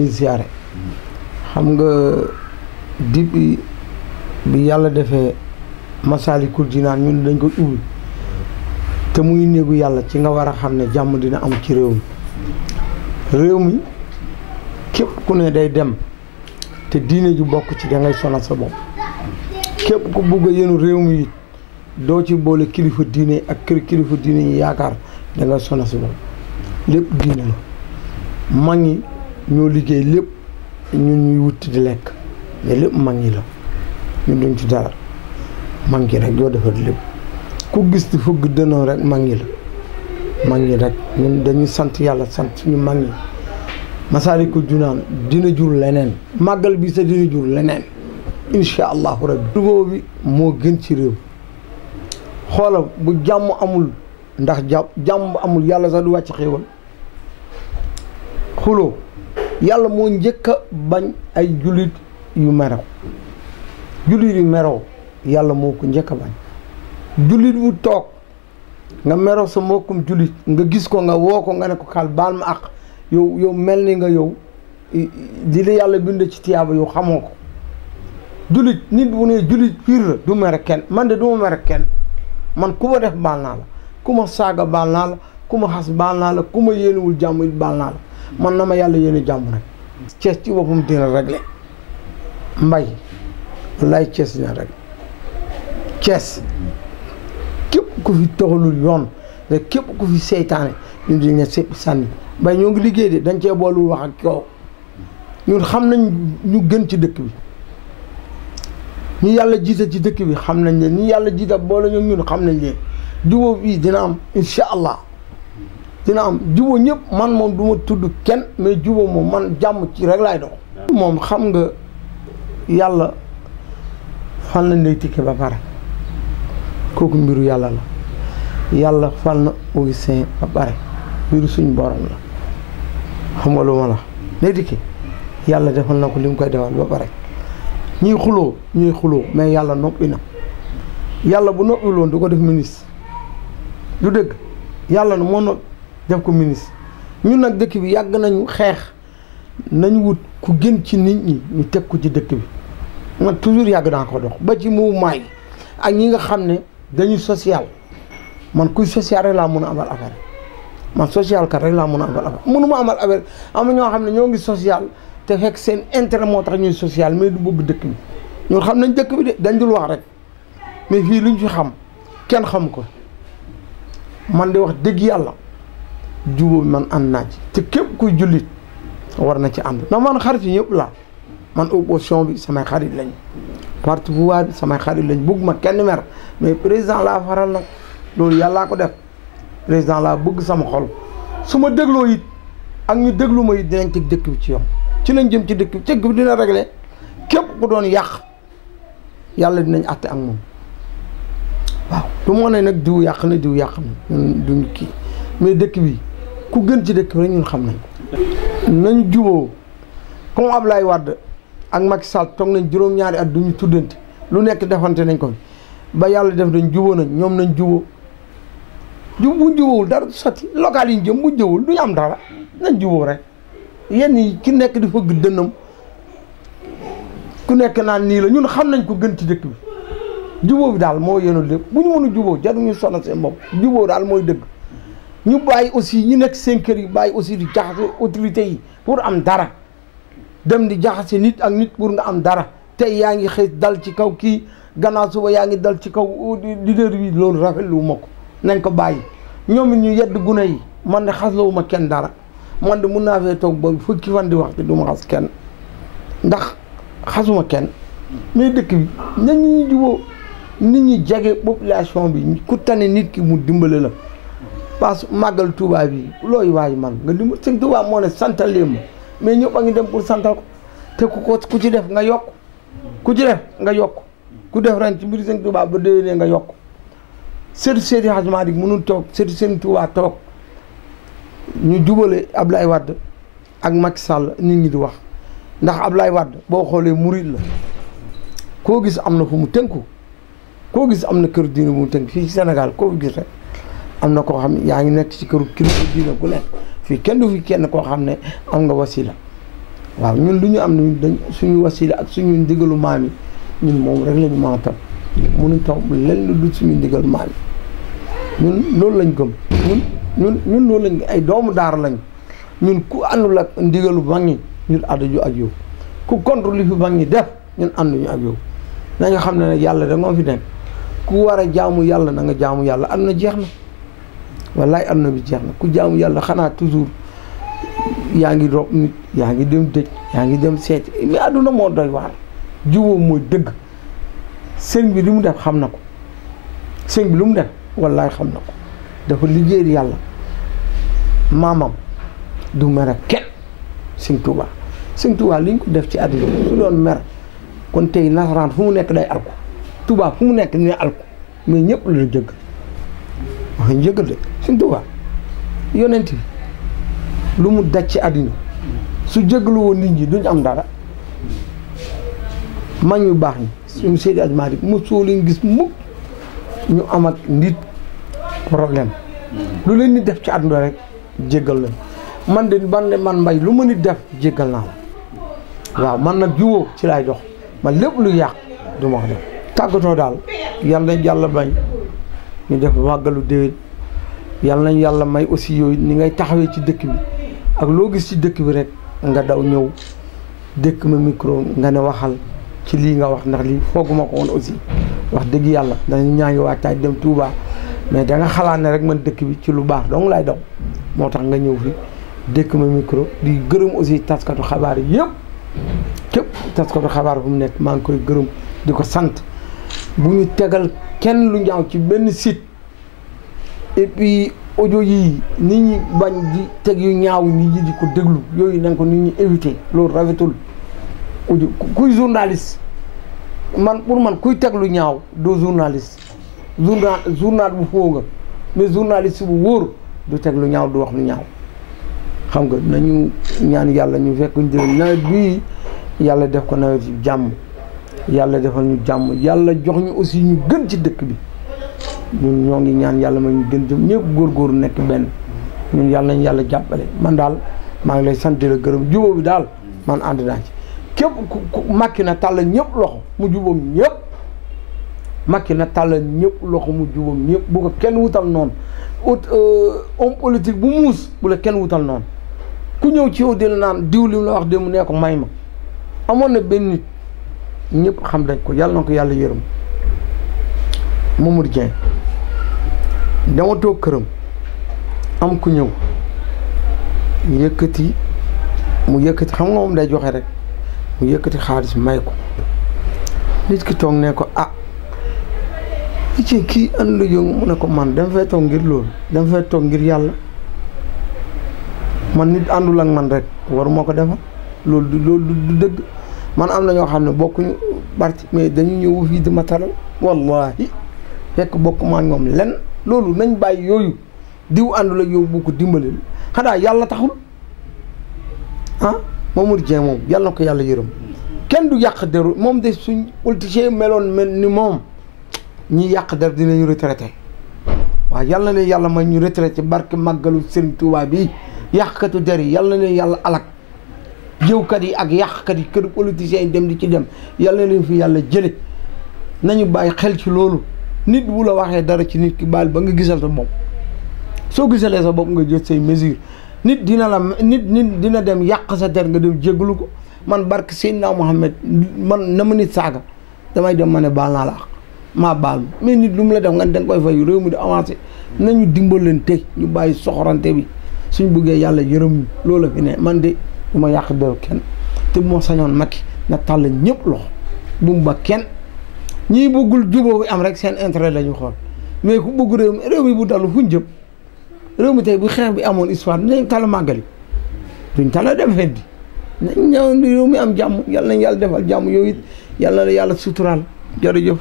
di ziare xam nga depuis bi yàlla defee Masaalikul Jinaan ñun dañ ko ubbi te muy néegu yàlla ci nga war a xam ne jàmm dina am ci réew mi képp ku ne day dem te diine ju bokk ci da ngay sonal sa bopp képp ku bugg a yenu réew mi it doo ci boole kilifa diine ak kilifa diine yi yaakaar da ngay sonal sa bopp lépp diine la mag ñi ñoo liggéey lépp ñun ñuy wutti di lekk mais lépp mag ñi la ñun duñ ci dara mag ñi rek yoo defar lépp ku gis di fëgg dënoo rek mag ñi la mag ñi rek ñun dañuy sant yàlla sant suñu mag ñi Masaalikul Jinaan dina jur leneen màggal bi sa dina jur leneen insha allahu rabbi dugoo bi moo gën ci réew xoola bu jàmm amul ndax jàmm amul yàlla sax du wàcc xéewal xuloo yàlla moo njëkk a bañ ay jullit yu meroo yàlla moo ko njëkk a bañ jullit bu toog nga meroo sa mbokkum jullit nga gis ko nga woo ko nga ne ko xaal baal ma ak yow mel ni nga yow di la yàlla bind ci tiyaaba yow xamoo ko jullit nit bu ne jullit piir la du mere kenn man de du ma mere kenn man ku ma def baal naa la ku ma saaga baal naa la ku ma xas baal naa la ku ma yéenewul jàmm it baal naa la man na ma yàlla yéene jàmm rek Cees ci boppam dina réglé mbay wallaay Cees dina réglé Cees képp ku fi toxalul yoon rek képp ku fi seytaane ñun di ne sépp sànni bay ñoo ngi liggéey de dañ cee boolul wax ak yow ñun xam nañ ñu gën ci dëkk bi ñu yàlla jiital ci dëkk bi xam nañ leen ñu yàlla jiital boole ñun xam nañ leen jubóo bii dina am insha allah dina am jubóo ñëpp man moom du ma tudd kenn mais jubóo moom man jàmm ci rek laay dox moom xam nga yàlla fal na Ndeye Tické ba pare kooku mbiru yàlla la yàlla fal na Augustin ba pare mbiru suñ borom la xam nga lu ma la Ndeye Tické yàlla defal na ko li mu koy defal ba pare ñuy xuloo mais yàlla noppi na yàlla bu noppi loon du ko def ministre du dëgg yàlla na moo noppi def ko ministre ñun nag dëkk bi yàgg nañu xeex nañu wut ku gën ci nit ñi ñu teg ko ci dëkk bi man toujours yàgg naa ko dox ba ci mouvement yi ak ñi nga xam ne dañuy social man kuy social rek laa mën a amal affaire man social kat rek laa mën a amal affaire mënuma amal affaire am na ñoo xam ne ñoo ngi social te fekk seen intérêt moo tax ñuy social mais du bëgg dëkk bi ñun xam nañ dëkk bi de dañ dul wax rek mais fii luñ fi xam kenn xam ko man di wax dëgg yàlla jubóo bi man ànd naa ci te képp kuy jullit war na ci ànd ndax man xarit yi ñëpp laa man opposition bi samay xarit lañ parti pouvoir bi samay xarit lañ bëgg ma kenn mer mais président laa faral nag loolu yàllaa ko def président laa bëgg sama xol su ma dégloo it ak ñu déglu ma it dinañ teg dëkk bi ci yoon ci lañ jëm ci dëkk bi dina réglé képp ku doon yàq yàlla dinañ àtte ak moom waaw du moo ne nag diw yàq na diw yàq na ñun duñ kii mais dëkk bi ku gën ci dëkk bi rek ñun xam nañ ko nañ juboo comme Ablaye Wade ak Macky Sall toog nañ juróom-ñaari at duñu tuddante lu nekk defante nañ ko ba yàlla def nañ juboo nañ ñoom nañ juboo buñ jubóowul dara du sotti local yi ñu jëm buñ jubóowul duñu am dara nañ juboo rek yenn yi ki nekk di fëgg dënnam ku nekk naan nii la ñun xam nañ ko gën ci dëkk bi jubóo bi daal moo yéenul lépp bu ñu mën a jubóo jaruñu sonal seen bopp jubóo daal mooy dëgg ñu bàyyi aussi ñu nekk seen kër yi bàyyi aussi di jaxase autorités yi pour am dara dem di jaxase nit ak nit pour nga am dara tey yaa ngi xëy dal ci kaw kii gannaaw suba yaa ngi dal ci kaw leader bi loolu rafetlu ma ko nañ ko bàyyi ñoom it ñu yedd gune yi man de xaslawu ma kenn dara man de mun naa fee toog ba fukki fan di wax te du ma xas kenn ndax xasuma kenn mais dëkk bi nañu jubóo nit ñi jege population bi ku tane nit ki mu dimbale la parce que màggal Touba bi looy waay man nga dimbal sëñ Touba moo ne santal leen ma mais ñëpp a ngi dem pour santal ko te ku ci def nga yokk ku ci def nga yokk ku def ren ci biir sëñ Touba ba déwénee nga yokk seetu Seydi Hadji Malick mënul toog seetu sëñ Touba toog ñu jubale Ablaye Wade ak Macky Sall nit ñi di wax ndax Ablaye Wade boo xoolee murid la koo gis am na fu mu tënku koo gis am na kër diine bu mu tënk fii ci Sénégal koo gis rek am na koo xam ne yaa ngi nekk ci këru kilifa diine ku nekk fii kenn du fi kenn koo xam ne am nga wasila waaw ñun lu ñu am ni dañ suñu wasila ak suñu ndigalu maam yi ñun moom rek la ñu mën a topp mënuñ topp lenn lu dul suñu ndigalu maam yi ñun loolu lañ gëm ñun loolu lañ ay doomu daara lañ ñun ku àndul ak ndigalu mag ñi ñun àdduñu ak yow ku contre li fi mag ñi def ñun ànduñu ak yow na nga xam ne nag yàlla da moo fi nekk ku war a jaamu yàlla na nga jaamu yàlla am na jeex na wallaay am na bi jeex na ku jaamu yàlla xanaa toujours yaa ngi rob nit yaa ngi dem dëj yaa ngi dem seet mais àdduna moo doy waar jubóo mooy dëgg sëñ bi li mu def xam na ko sëñ bi lu mu def wallaay xam na ko dafa liggéey yàlla maamam du mer ak kenn sëñ Tuubaa li ñu ko def ci àddina su doon mer kon tey nasaraan fu mu nekk day alko Tuubaa fu mu nekk ne alko mais ñëpp la jëgg wax njëggal de sëñ Tuubaa yonent bi lu mu daj ci àddina su jéggalu woon nit ñi duñ am dara mag ñu baax ñi suñu Seydi Hadji Malick mosoo leen gis mukk ñu am ak nit problème lu leen nit def ci àdduna rek jéggal leen man mbay lu ma nit def jéggal naa la waaw man nag juwoo ci laay dox man lépp lu yàq du ma ko def tàggatoo daal yàlla nañ yàlla may ñu def màggalu déwén yàlla nañ yàlla may aussi yooyu ni ngay taxawee ci dëkk bi ak loo gis ci dëkk bi rek nga daw ñëw dëkk ma micro nga ne waxal ci lii nga wax ndax lii fooguma ko woon aussi wax dëgg yàlla dañu ñaa ngi waajtaay dem Touba mais da nga xalaat ne rek man dëkk bi ci lu baax dong laay daw moo tax nga ñëw fi dëkk ma micro di gërëm aussi taskatu xabaar yi yëpp képp taskatu xabaar bu mu nekk maa ngi koy gërëm di ko sant bu ñu tegal kenn lu ñaaw ci benn site et puis audio yi nit ñi bañ di teg yu ñaaw nit ñi di ko déglu yooyu nañ ko nit ñi éviter loolu rafetul audio kuy journaliste man pour man kuy teg lu ñaaw doo journaliste journal bu foo nga mais journaliste bu wóor du teg lu ñaaw du wax lu ñaaw xam nga nañu ñaan yàlla ñu fekk ñu jël nawet bii yàlla def ko nawet yi jàmm yàlla defal ñu jàmm yàlla jox ñu aussi ñu gën ci dëkk bi ñun ñoo ngi ñaan yàlla ma ñu gën jëm ñëpp góorgóorlu nekk benn ñun yàlla nañ yàlla jàppale man daal maa ngi lay sant la gërëm jubóo bi daal man ànd naa ci képp ku Macky na tàll ñëpp loxo mu jubóom ñëpp Macky na tàll ñëpp loxo mu jubóom ñëpp bu ko kenn wutal noonu homme politique bu muus bu la kenn wutal noonu ku ñëw ci yow dina naan diw li mu la wax démb nee ko may ma amoon na benn nit ñëpp xam dañ ko yàlla na ko yàlla yërëm Mamadou Dieng dama toog këram am ku ñëw yëkkati xam nga moom day joxe rek mu yëkkati xaalis may ko nit ki toog ne ko ci kii ànd la jóg mu ne ko man dama fay toog ngir loolu dama fay toog ngir yàlla man nit àndul ak man rek waruma ko defal loolu du dëgg man am na ñoo xam ne bokkuñu parti mais dañu ñëw fii di ma taral wallahi fekk bokkuma ak ñoom lenn loolu nañ bàyyi yooyu diw àndul ak yow bu ko dimbali xanaa yàlla taxul Mamadou Dieng moom yàlla na ko yàlla yërëm kenn du yàq deru moom de suñ politicien meloon mel ni moom ñi yàq der dinañu retraité waaw yàlla na leen yàlla may ñu retraité barke màggalu Serigne Touba bi yàqkatu der yi yàlla na leen yàlla alak jëwkat yi ak yàqkat yi kër politiciens yi dem di ci dem yàlla na leen fi yàlla jële nañu bàyyi xel ci loolu nit bu la waxee dara ci nit ki baal ba nga gisal sa bopp soo gisalee sa bopp nga jël say mesure nit dina dem yàq sa der nga dem jéggalu ko man barke Seydina Mohamed man na ma nit saaga damay dem ma ne baal naa la maa baal mais nit lu mu la def nga danga koy fay réew mi di avancé nañu dimbalante ñu bàyyi soxorante bi suñ bëggee yàlla yërëm ñu loolu la fi ne man de du ma yàq deru kenn te bu ma sañoon Macky na tàll ñëpp loxo bu mu ba kenn ñii bëggul jubóo bi am rek seen intérêt la ñu xool mais ku bëgg réew mi bu dalu fuñ jëm réew mi tey bu xeex bi amoon histoire dinañ tala màggali duñ tala dem feddi nañ ñëw réew mi am jàmm yàlla nañ yàlla defal jàmm yooyu it yàlla na yàlla suturaal jërëjëf